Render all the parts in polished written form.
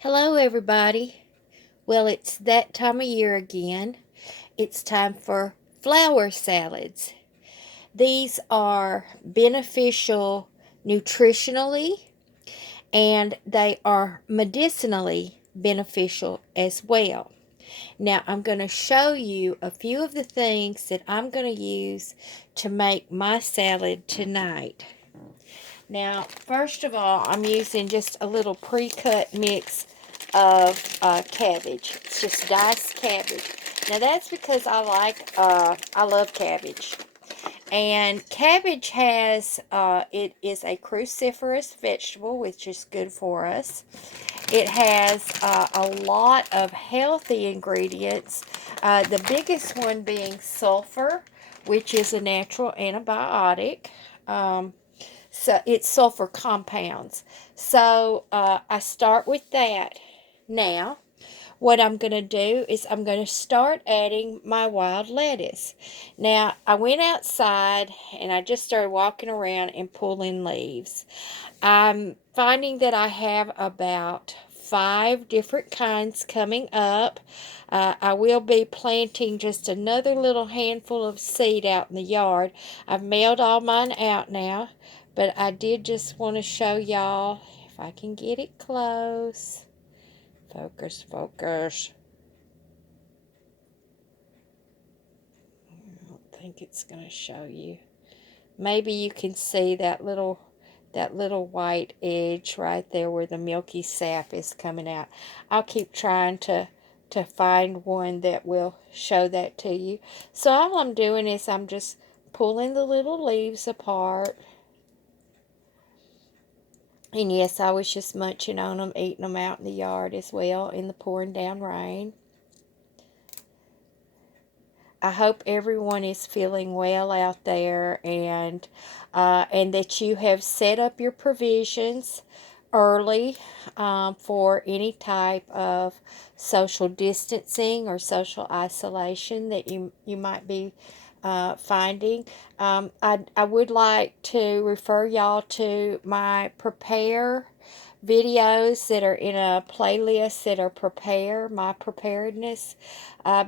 Hello, everybody. Well, it's that time of year again. It's time for flower salads. These are beneficial nutritionally and they are medicinally beneficial as well. Now, I'm going to show you a few of the things that I'm going to use to make my salad tonight. Now, first of all, I'm using just a little pre-cut mix of cabbage. It's just diced cabbage. Now, that's because I love cabbage. And cabbage it is a cruciferous vegetable, which is good for us. It has a lot of healthy ingredients, the biggest one being sulfur, which is a natural antibiotic. Um, so it's sulfur compounds. So I start with that. Now, what I'm going to do is I'm going to start adding my wild lettuce. Now, I went outside and I just started walking around and pulling leaves. I'm finding that I have about 5 different kinds coming up. I will be planting just another little handful of seed out in the yard. I've mailed all mine out now, but I did just want to show y'all if I can get it close. Focus, focus. I don't think it's going to show you. Maybe you can see that little white edge right there where the milky sap is coming out. I'll keep trying to find one that will show that to you. So all I'm doing is I'm just pulling the little leaves apart. And yes, I was just munching on them, eating them out in the yard as well in the pouring down rain. I hope everyone is feeling well out there and that you have set up your provisions early for any type of social distancing or social isolation that you might be finding. I would like to refer y'all to my prepare videos that are in a playlist that are prepare my preparedness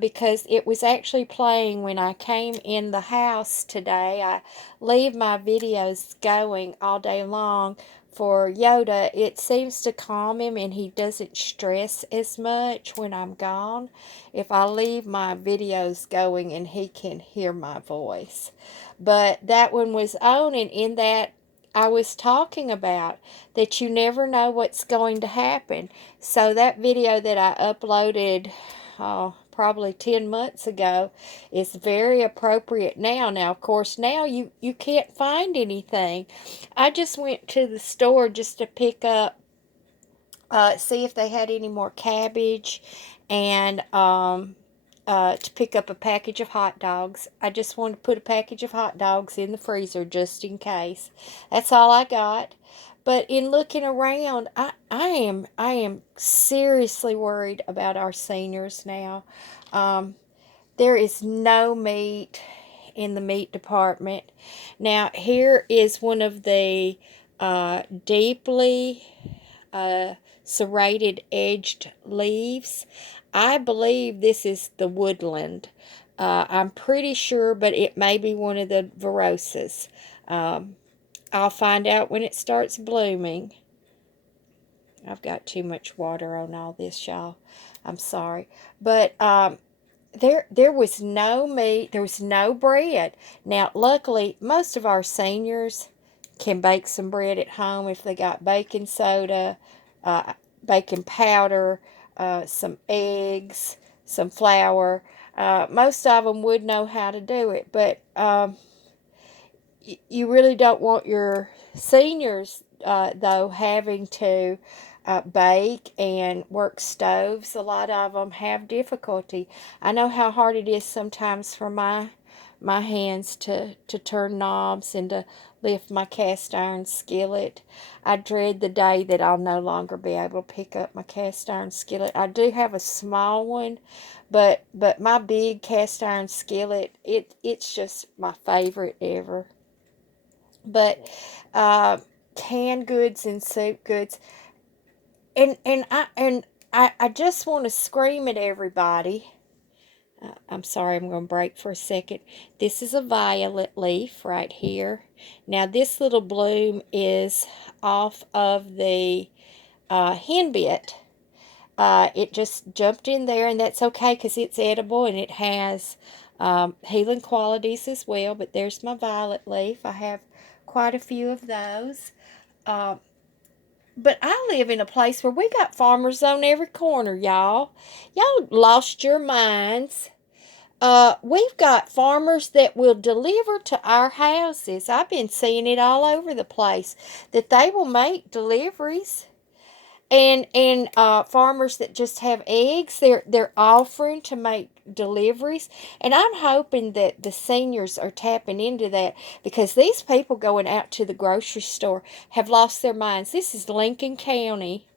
because it was actually playing when I came in the house today. I leave my videos going all day long for Yoda. It seems to calm him and he doesn't stress as much when I'm gone if I leave my videos going and he can hear my voice. But that one was on, and in that I was talking about that you never know what's going to happen. So that video that I uploaded probably 10 months ago is very appropriate now. Now, of course, now you can't find anything. I just went to the store just to pick up, see if they had any more cabbage and to pick up a package of hot dogs. I just wanted to put a package of hot dogs in the freezer just in case. That's all I got. But in looking around, I am seriously worried about our seniors now. Um, there is no meat in the meat department. Now here is one of the deeply serrated edged leaves. I believe this is the woodland. I'm pretty sure, but it may be one of the verosas. Um, I'll find out when it starts blooming. I've got too much water on all this, y'all. I'm sorry. But there was no meat, there was no bread. Now, luckily, most of our seniors can bake some bread at home if they got baking soda, uh, baking powder, some eggs, some flour. Most of them would know how to do it, but you really don't want your seniors, though, having to bake and work stoves. A lot of them have difficulty. I know how hard it is sometimes for my hands to turn knobs and to lift my cast iron skillet. I dread the day that I'll no longer be able to pick up my cast iron skillet. I do have a small one, but my big cast iron skillet, it's just my favorite ever. But canned goods and soup goods, And I just want to scream at everybody. I'm sorry, I'm going to break for a second. This is a violet leaf right here. Now, this little bloom is off of the henbit. It just jumped in there, and that's okay because it's edible and it has healing qualities as well. But there's my violet leaf. I have quite a few of those. Uh, but I live in a place where we got farmers on every corner, y'all. Y'all lost your minds. We've got farmers that will deliver to our houses. I've been seeing it all over the place that they will make deliveries. And farmers that just have eggs, they're offering to make deliveries, and I'm hoping that the seniors are tapping into that because these people going out to the grocery store have lost their minds. This is Lincoln County.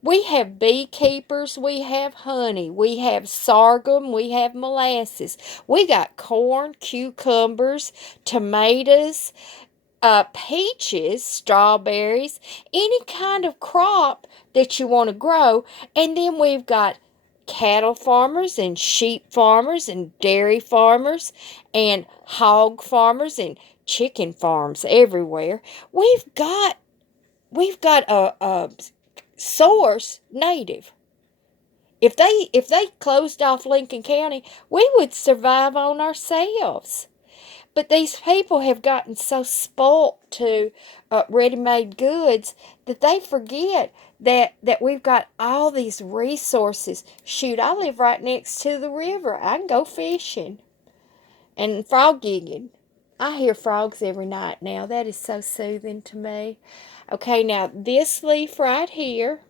We have beekeepers, we have honey, we have sorghum, we have molasses. We got corn, cucumbers, tomatoes, peaches, strawberries, any kind of crop that you want to grow. And then we've got cattle farmers and sheep farmers and dairy farmers and hog farmers and chicken farms everywhere. We've got a source native. If they closed off Lincoln County, we would survive on ourselves. But these people have gotten so spoilt to ready-made goods that they forget that we've got all these resources. Shoot, I live right next to the river. I can go fishing and frog gigging. I hear frogs every night now. That is so soothing to me. Okay, now this leaf right here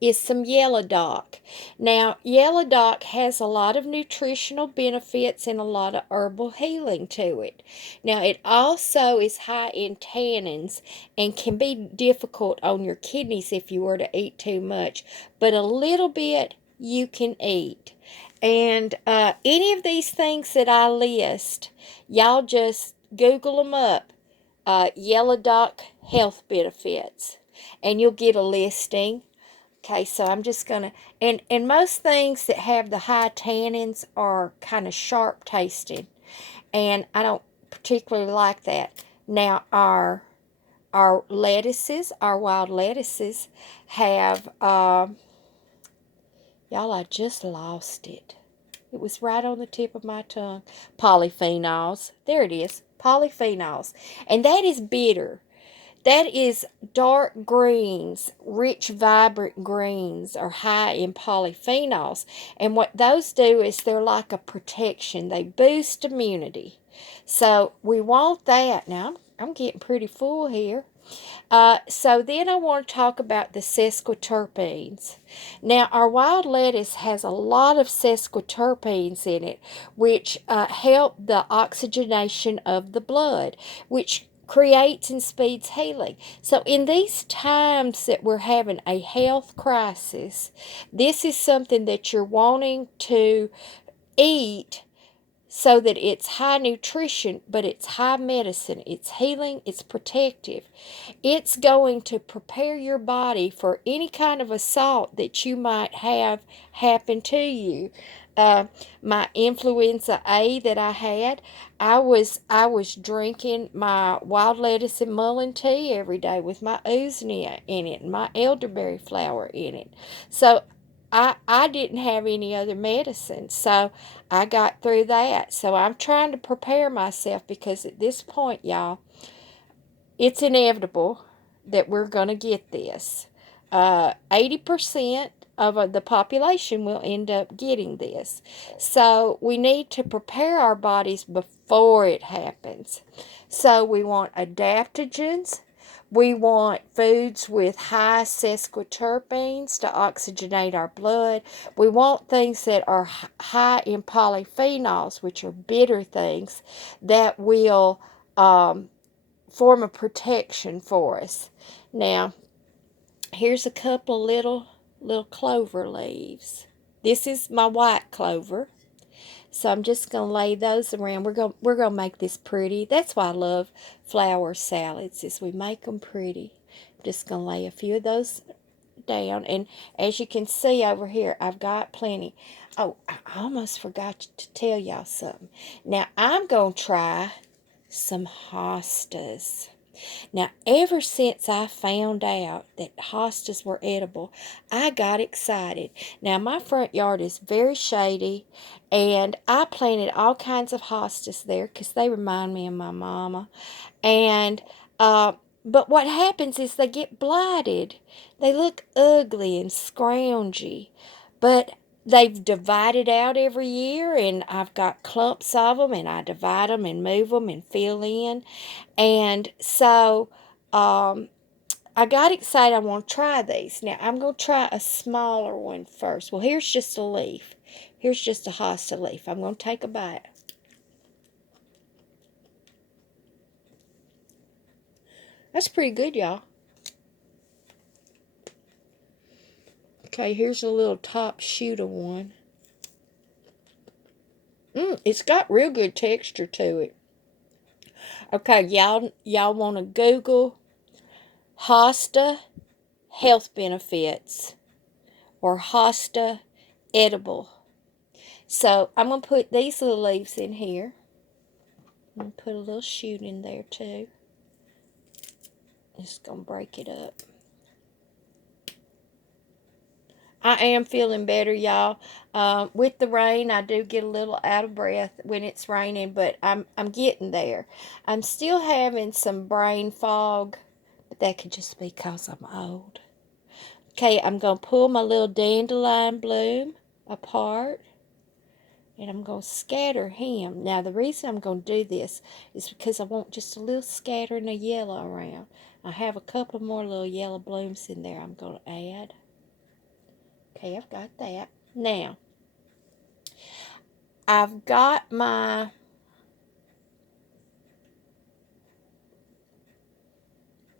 is some yellow dock. Now, yellow dock has a lot of nutritional benefits and a lot of herbal healing to it. Now, it also is high in tannins and can be difficult on your kidneys if you were to eat too much, but a little bit you can eat. And any of these things that I list, y'all just Google them up. Yellow dock health benefits, and you'll get a listing. Okay, so I'm just gonna and most things that have the high tannins are kind of sharp tasting, and I don't particularly like that. Now our lettuces, our wild lettuces, have y'all. I just lost it. It was right on the tip of my tongue. Polyphenols. There it is. Polyphenols, and that is bitter. That is dark greens, rich, vibrant greens are high in polyphenols. And what those do is they're like a protection. They boost immunity. So we want that. Now, I'm getting pretty full here. So then I want to talk about the sesquiterpenes. Now, our wild lettuce has a lot of sesquiterpenes in it, which help the oxygenation of the blood, which creates and speeds healing. So, in these times that we're having a health crisis, this is something that you're wanting to eat so that it's high nutrition, but it's high medicine, it's healing, it's protective. It's going to prepare your body for any kind of assault that you might have happen to you. Uh, my influenza A that I had, I was drinking my wild lettuce and mullein tea every day with my usnea in it and my elderberry flower in it. So I didn't have any other medicine, so I got through that. So I'm trying to prepare myself because at this point, y'all, it's inevitable that we're going to get this. 80% of the population will end up getting this. So we need to prepare our bodies before it happens. So we want adaptogens. We want foods with high sesquiterpenes to oxygenate our blood. We want things that are high in polyphenols, which are bitter things that will form a protection for us. Now, here's a couple of little clover leaves. This is my white clover. So I'm just going to lay those around. We're going to make this pretty. That's why I love flower salads, is we make them pretty. I'm just going to lay a few of those down. And as you can see over here, I've got plenty. Oh, I almost forgot to tell y'all something. Now, I'm going to try some hostas. Now, ever since I found out that hostas were edible, I got excited. Now, my front yard is very shady, and I planted all kinds of hostas there because they remind me of my mama. And, but what happens is they get blighted. They look ugly and scroungy, but they've divided out every year, and I've got clumps of them, and I divide them and move them and fill in. And so I got excited. I want to try these. Now, I'm going to try a smaller one first. Well, here's just a leaf. Here's just a hosta leaf. I'm going to take a bite. That's pretty good, y'all. Okay, here's a little top shoot of one. It's got real good texture to it. Okay, y'all want to Google hosta health benefits or hosta edible. So I'm going to put these little leaves in here. I'm going to put a little shoot in there too. Just going to break it up. I am feeling better, y'all. With the rain, I do get a little out of breath when it's raining, but I'm getting there. I'm still having some brain fog, but that could just be because I'm old. Okay, I'm going to pull my little dandelion bloom apart, and I'm going to scatter him. Now, the reason I'm going to do this is because I want just a little scattering of yellow around. I have a couple more little yellow blooms in there I'm going to add. Okay, I've got that. Now, I've got my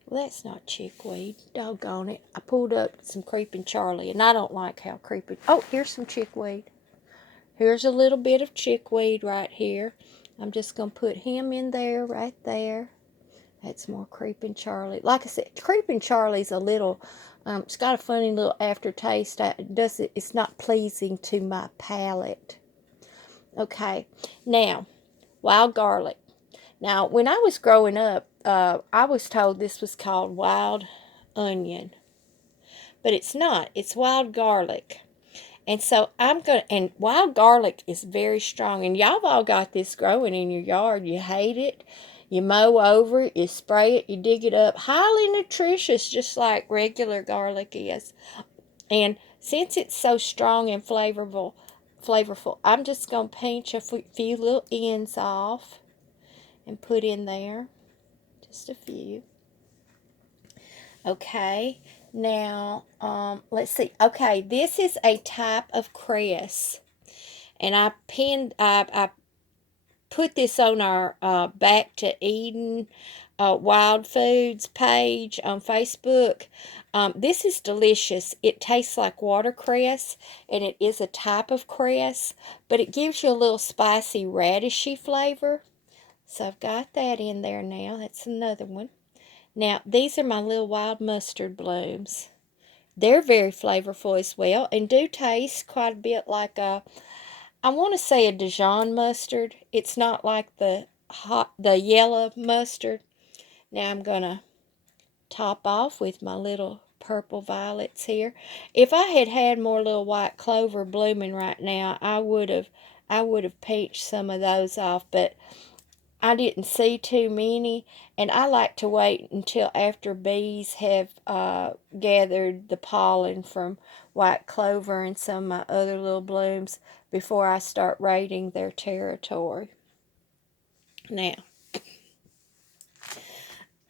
well, that's not chickweed. Doggone it. I pulled up some Creeping Charlie, and I don't like how creeping. Oh, here's some chickweed. Here's a little bit of chickweed right here. I'm just going to put him in there, right there. That's more Creeping Charlie. Like I said, Creeping Charlie's a little, it's got a funny little aftertaste. It's not pleasing to my palate. Okay, now, wild garlic. Now, when I was growing up, I was told this was called wild onion, but it's not. It's wild garlic. And so and wild garlic is very strong. And y'all have all got this growing in your yard. You hate it. You mow over it, you spray it, you dig it up. Highly nutritious, just like regular garlic is. And since it's so strong and flavorful, I'm just going to pinch a few little ends off and put in there. Just a few. Okay, now, let's see. Okay, this is a type of cress. And I put this on our Back to Eden Wild Foods page on Facebook. This is delicious. It tastes like watercress, and it is a type of cress, but it gives you a little spicy radishy flavor. So I've got that in there now. That's another one. Now, these are my little wild mustard blooms. They're very flavorful as well and do taste quite a bit like I want to say a Dijon mustard. It's not like the yellow mustard. Now I'm going to top off with my little purple violets here. If I had had more little white clover blooming right now, I would have pinched some of those off, but I didn't see too many, and I like to wait until after bees have gathered the pollen from white clover and some of my other little blooms before I start raiding their territory. Now,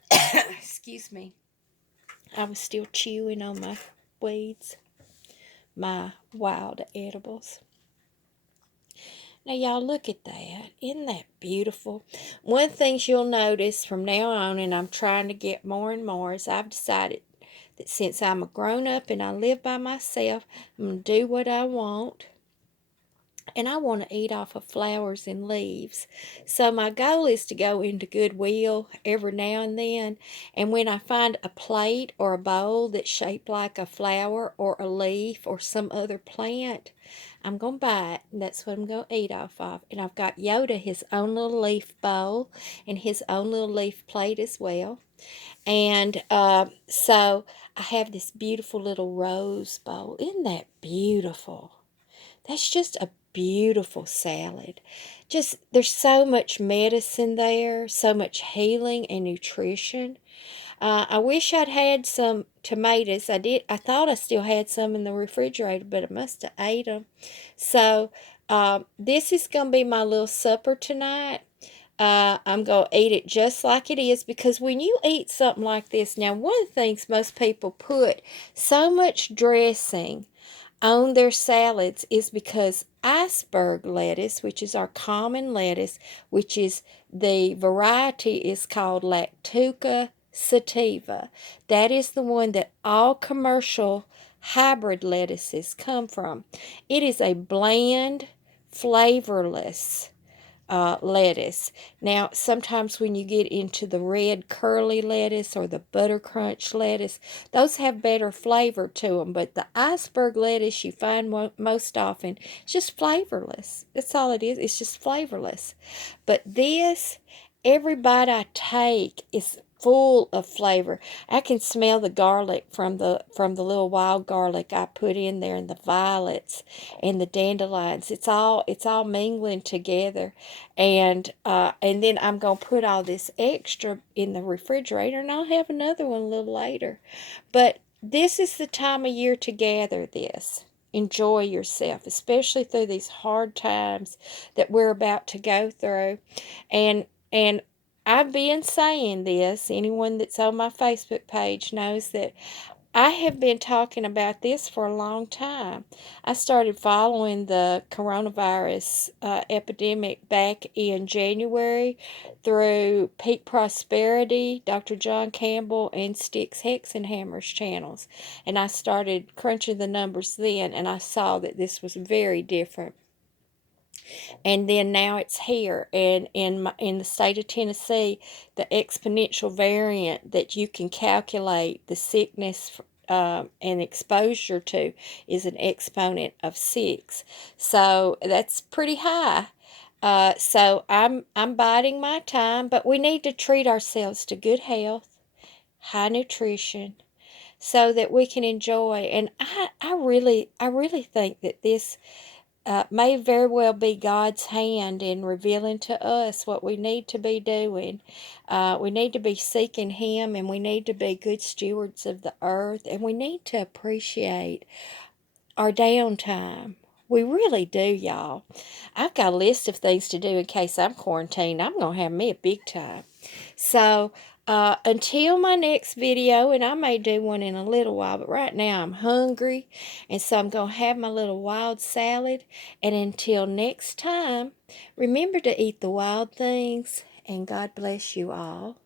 excuse me, I was still chewing on my weeds, my wild edibles. Now, y'all, look at that. Isn't that beautiful? One of the things you'll notice from now on, and I'm trying to get more and more, is I've decided that since I'm a grown-up and I live by myself, I'm going to do what I want. and I want to eat off of flowers and leaves. So my goal is to go into Goodwill every now and then, and when I find a plate or a bowl that's shaped like a flower or a leaf or some other plant, I'm going to buy it, and that's what I'm going to eat off of. And I've got Yoda his own little leaf bowl and his own little leaf plate as well. And so I have this beautiful little rose bowl. Isn't that beautiful? That's just a beautiful salad. Just there's so much medicine there, so much healing and nutrition. I wish I'd had some tomatoes. I did. I thought I still had some in the refrigerator, but I must have ate them. So this is gonna be my little supper tonight. I'm going to eat it just like it is, because when you eat something like this, now one of the things most people put so much dressing on their salads is because iceberg lettuce, which is our common lettuce, which is the variety is called Lactuca sativa. That is the one that all commercial hybrid lettuces come from. It is a bland, flavorless lettuce. Now, sometimes when you get into the red curly lettuce or the butter crunch lettuce, those have better flavor to them. But the iceberg lettuce you find most often, it's just flavorless. That's all it is. It's just flavorless. But this, every bite I take is full of flavor. I can smell the garlic from the little wild garlic I put in there, and the violets and the dandelions. It's all mingling together, and then I'm gonna put all this extra in the refrigerator, and I'll have another one a little later. But this is the time of year to gather this. Enjoy yourself, especially through these hard times that we're about to go through. And I've been saying this. Anyone that's on my Facebook page knows that I have been talking about this for a long time. I started following the coronavirus epidemic back in January through Peak Prosperity, Dr. John Campbell, and Styx Hexenhammer's channels. And I started crunching the numbers then, and I saw that this was very different. And then now it's here, and in the state of Tennessee, the exponential variant that you can calculate the sickness and exposure to is an exponent of 6. So that's pretty high. So I'm biding my time, but we need to treat ourselves to good health, high nutrition, so that we can enjoy. And I really think that this may very well be God's hand in revealing to us what we need to be doing. We need to be seeking Him, and we need to be good stewards of the earth, and we need to appreciate our downtime. We really do, y'all. I've got a list of things to do in case I'm quarantined. I'm going to have me a big time. So, until my next video, and I may do one in a little while, but right now I'm hungry, and so I'm going to have my little wild salad. And until next time, remember to eat the wild things, and God bless you all.